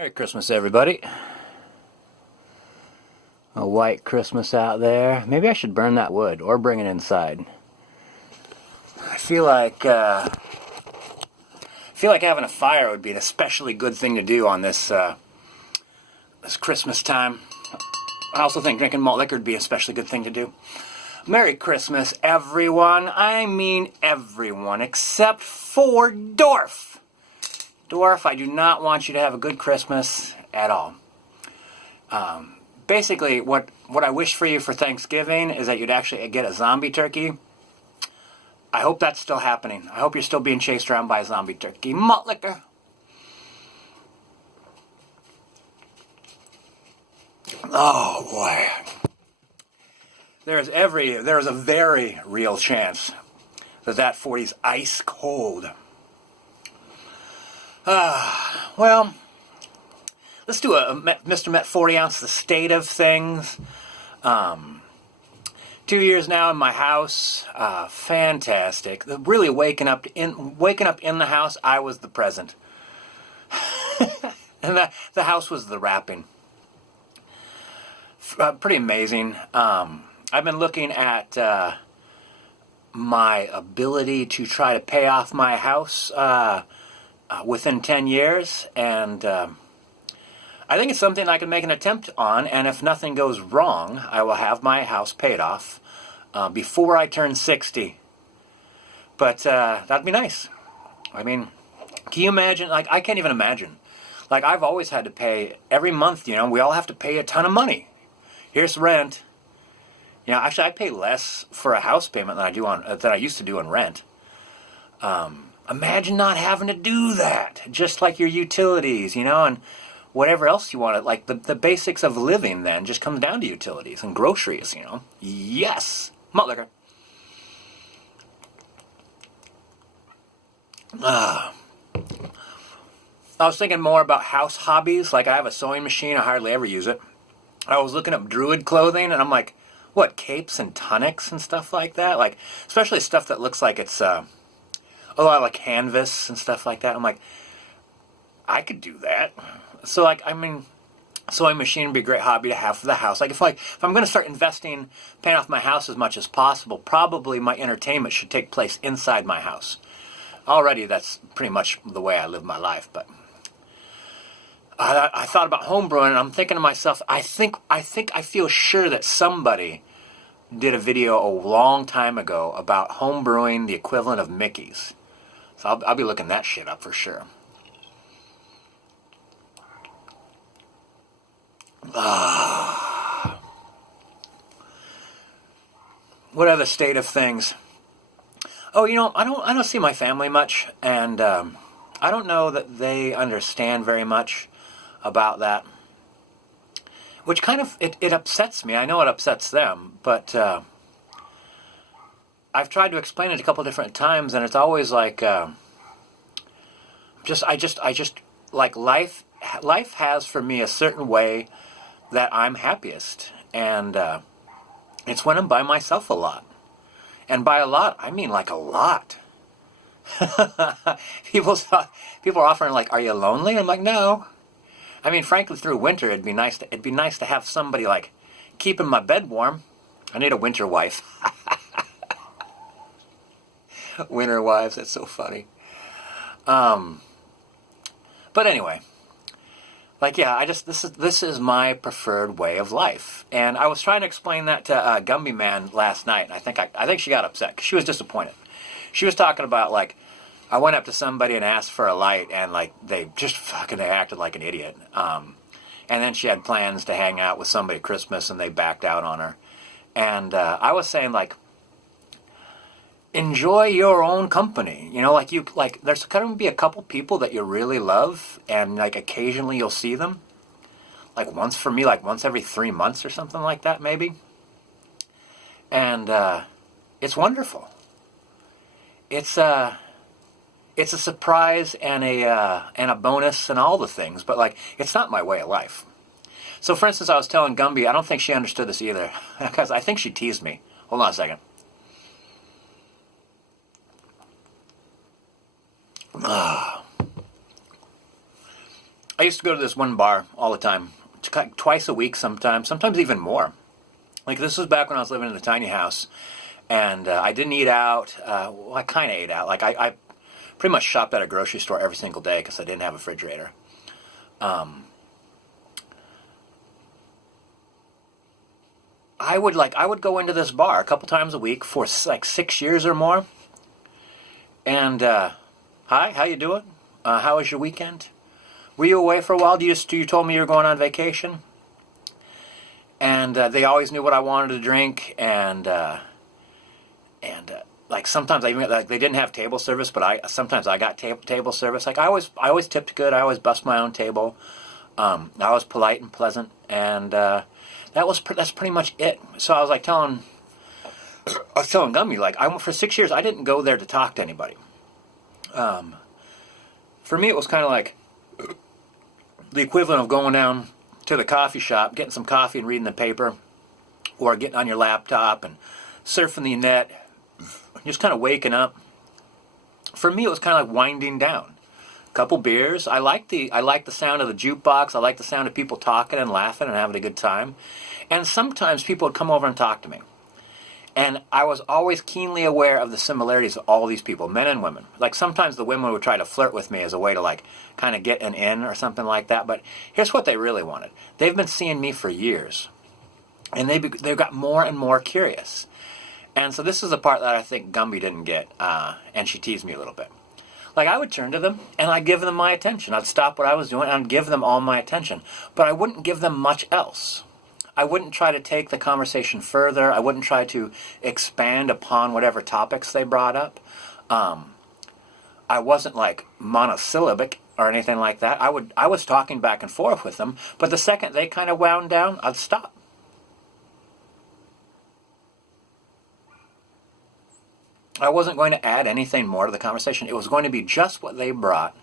Merry Christmas, everybody. A white Christmas out there. Maybe I should burn that wood or bring it inside. I feel like having a fire would be an especially good thing to do on this this Christmas time. I also think drinking malt liquor would be an especially good thing to do. Merry Christmas, everyone. I mean everyone, except for Dorf. Dorf, I do not want you to have a good Christmas at all. Basically, what I wish for you for Thanksgiving is that you'd actually get a zombie turkey. I hope that's still happening. I hope you're still being chased around by a zombie turkey. Malt liquor. Oh boy. There is a very real chance that 40's ice cold. Well, let's do a Mr. Met 40 ounce, the state of things. 2 years now in my house, fantastic. Really waking up in the house, I was the present. And the house was the wrapping. Pretty amazing. I've been looking at my ability to try to pay off my house within 10 years, and I think it's something I can make an attempt on, and if nothing goes wrong, I will have my house paid off before I turn 60. But that'd be nice. I mean, can you imagine? Like, I can't even imagine. Like, I've always had to pay every month, you know, we all have to pay a ton of money. Here's rent. You know, actually, I pay less for a house payment than I used to do on rent. Imagine not having to do that, just like your utilities, you know, and whatever else you want. Like the basics of living then just comes down to utilities and groceries, you know. Yes, malt liquor. I was thinking more about house hobbies. Like, I have a sewing machine. I hardly ever use it. I was looking up druid clothing, and I'm like, what, capes and tunics and stuff like that? Like, especially stuff that looks like it's a lot like canvas and stuff like that. I'm like, I could do that. So, like, I mean, sewing machine would be a great hobby to have for the house. Like, if I'm going to start investing, paying off my house as much as possible, probably my entertainment should take place inside my house. Already, that's pretty much the way I live my life, but I thought about homebrewing, and I'm thinking to myself, I feel sure that somebody did a video a long time ago about homebrewing the equivalent of Mickey's. So I'll be looking that shit up for sure. What other state of things? Oh, you know, I don't see my family much, and I don't know that they understand very much about that, which kind of it upsets me. I know it upsets them, but I've tried to explain it a couple different times, and it's always like I just like life has for me a certain way that I'm happiest, and it's when I'm by myself a lot. And by a lot, I mean like a lot. People are offering, like, are you lonely? I'm like, no. I mean, frankly, through winter, it'd be nice to have somebody, like, keeping my bed warm. I need a winter wife. Winter wives, that's so funny. But anyway, like, yeah, this is my preferred way of life, and I was trying to explain that to Gumby Man last night, and I think she got upset because she was disappointed. She was talking about, like, I went up to somebody and asked for a light, and, like, they acted like an idiot. And then she had plans to hang out with somebody at Christmas, and they backed out on her. And I was saying, like, enjoy your own company. You know, like there's going to be a couple people that you really love, and, like, occasionally you'll see them. Like, once for me, like, once every 3 months or something like that, maybe. And it's wonderful. It's a surprise and a bonus and all the things, but, like, it's not my way of life. So, for instance, I was telling Gumby, I don't think she understood this either, because I think she teased me. Hold on a second. I used to go to this one bar all the time, twice a week sometimes even more. Like this was back when I was living in a tiny house, and I didn't eat out. Well, I kind of ate out. Like I pretty much shopped at a grocery store every single day because I didn't have a refrigerator. I would go into this bar a couple times a week for like 6 years or more. And hi, how you doing? How was your weekend? Were you away for a while? You told me you were going on vacation? And they always knew what I wanted to drink, and like sometimes I even, like, they didn't have table service, but sometimes I got table service. Like I always tipped good. I always bussed my own table. I was polite and pleasant, and that's pretty much it. So I was telling Gumby, like for 6 years I didn't go there to talk to anybody. For me, it was kind of like the equivalent of going down to the coffee shop, getting some coffee and reading the paper, or getting on your laptop and surfing the net, just kind of waking up. For me, it was kind of like winding down. A couple beers. I like the sound of the jukebox. I like the sound of people talking and laughing and having a good time. And sometimes people would come over and talk to me. And I was always keenly aware of the similarities of all these people, men and women. Like sometimes the women would try to flirt with me as a way to like kind of get an in or something like that. But here's what they really wanted. They've been seeing me for years. And they've got more and more curious. And so this is the part that I think Gumby didn't get. And she teased me a little bit. Like I would turn to them and I'd give them my attention. I'd stop what I was doing and I'd give them all my attention. But I wouldn't give them much else. I wouldn't try to take the conversation further. I wouldn't try to expand upon whatever topics they brought up. I wasn't like monosyllabic or anything like that. I was talking back and forth with them, but the second they kind of wound down, I'd stop. I wasn't going to add anything more to the conversation. It was going to be just what they brought.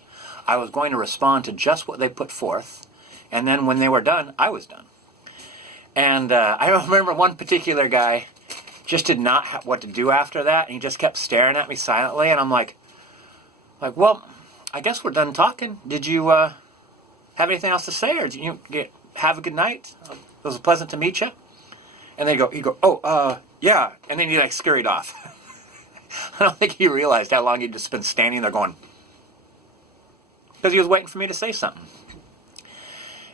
I was going to respond to just what they put forth. And then when they were done, I was done. And I remember one particular guy just did not have what to do after that. And he just kept staring at me silently. And I'm like, well, I guess we're done talking. Did you have anything else to say? Or did you have a good night? It was pleasant to meet you. And he'd go, oh, yeah. And then he like scurried off. I don't think he realized how long he'd just been standing there going, because he was waiting for me to say something.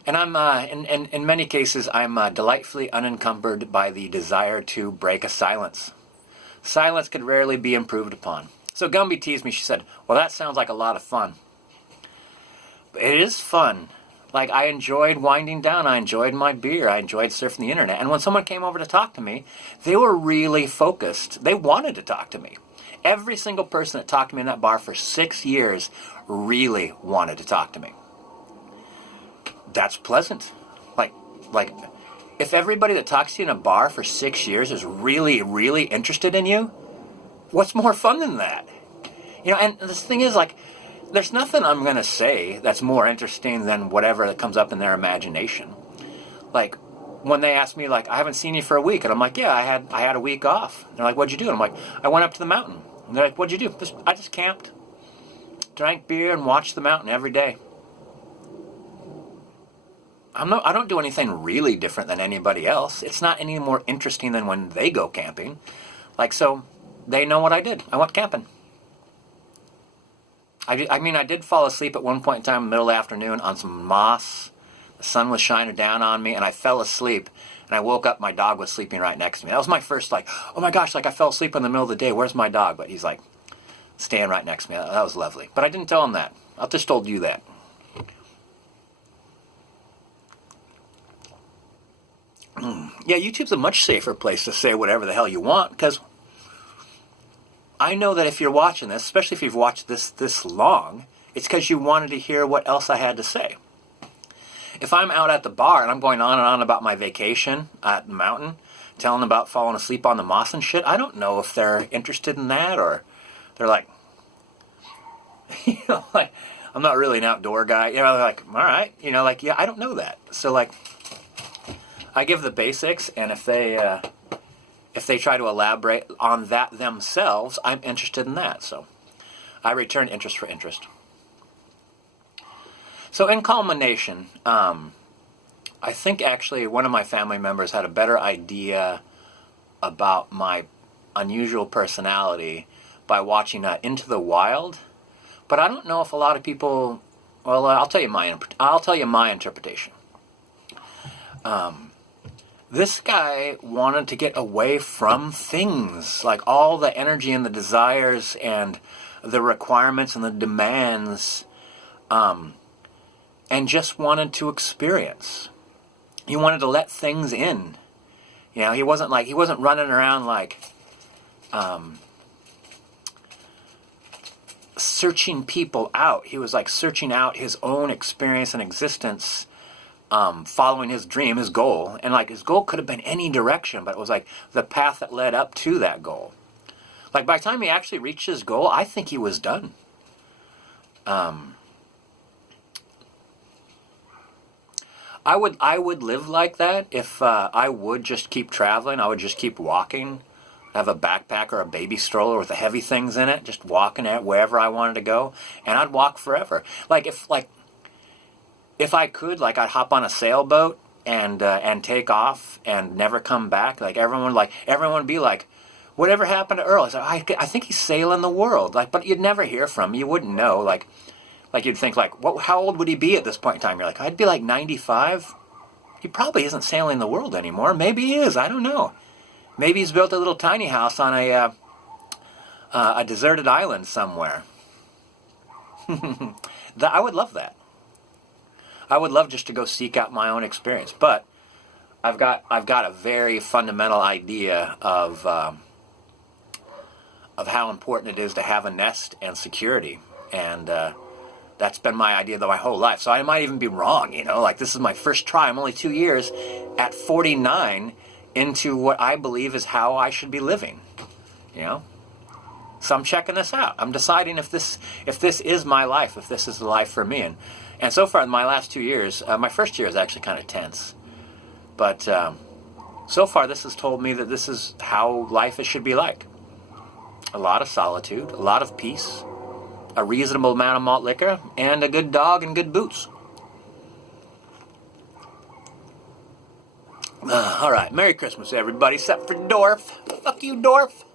And I'm, in many cases, I'm delightfully unencumbered by the desire to break a silence. Silence could rarely be improved upon. So Gumby teased me. She said, well, that sounds like a lot of fun. It is fun. Like, I enjoyed winding down. I enjoyed my beer. I enjoyed surfing the internet. And when someone came over to talk to me, they were really focused. They wanted to talk to me. Every single person that talked to me in that bar for 6 years really wanted to talk to me. That's pleasant. Like, if everybody that talks to you in a bar for 6 years is really, really interested in you, what's more fun than that? And the thing is, like, there's nothing I'm going to say that's more interesting than whatever that comes up in their imagination. Like, when they ask me, like, I haven't seen you for a week, and I'm like, yeah, I had a week off. And they're like, what'd you do? And I'm like, I went up to the mountain. And they're like, what'd you do? I just camped, drank beer, and watched the mountain every day. I don't do anything really different than anybody else. It's not any more interesting than when they go camping. Like, so they know what I did. I went camping. I did fall asleep at one point in time in the middle of the afternoon on some moss. The sun was shining down on me, and I fell asleep. And I woke up, my dog was sleeping right next to me. That was my first, like, oh my gosh, like I fell asleep in the middle of the day. Where's my dog? But he's like, staying right next to me. That was lovely. But I didn't tell him that. I just told you that. Yeah, YouTube's a much safer place to say whatever the hell you want, because I know that if you're watching this, especially if you've watched this long, it's because you wanted to hear what else I had to say. If I'm out at the bar and I'm going on and on about my vacation at the mountain, telling them about falling asleep on the moss and shit, I don't know if they're interested in that, or they're like, like, I'm not really an outdoor guy. They're like, all right, like, yeah, I don't know that. So, like, I give the basics, and if they try to elaborate on that themselves, I'm interested in that. So I return interest for interest. So in culmination, I think actually one of my family members had a better idea about my unusual personality by watching Into the Wild. But I don't know if a lot of people. Well, I'll tell you my interpretation. This guy wanted to get away from things, like all the energy and the desires and the requirements and the demands, and just wanted to experience. He wanted to let things in. You know, he wasn't running around like searching people out. He was like searching out his own experience and existence, following his dream, his goal. And like his goal could have been any direction, but it was like the path that led up to that goal. Like by the time he actually reached his goal, I think he was done. I would live like that if I would just keep traveling. I would just keep walking. Have a backpack or a baby stroller with the heavy things in it, just walking at wherever I wanted to go, and I'd walk forever. If I could, like I'd hop on a sailboat and take off and never come back. Like everyone would be like, whatever happened to Earl? I think he's sailing the world. Like, but you'd never hear from him. You wouldn't know. Like you'd think like, how old would he be at this point in time? You're like, I'd be like 95. He probably isn't sailing the world anymore. Maybe he is. I don't know. Maybe he's built a little tiny house on a deserted island somewhere. I would love that. I would love just to go seek out my own experience. But I've got a very fundamental idea of how important it is to have a nest and security, and that's been my idea my whole life. So I might even be wrong. You know, like this is my first try. I'm only 2 years at 49. Into what I believe is how I should be living, you know. So I'm checking this out. I'm deciding if this is my life, if this is the life for me. And so far in my last 2 years, my first year is actually kind of tense, but so far this has told me that this is how life should be like. A lot of solitude, a lot of peace, a reasonable amount of malt liquor, and a good dog and good boots. All right, Merry Christmas, everybody, except for Dorf. Fuck you, Dorf.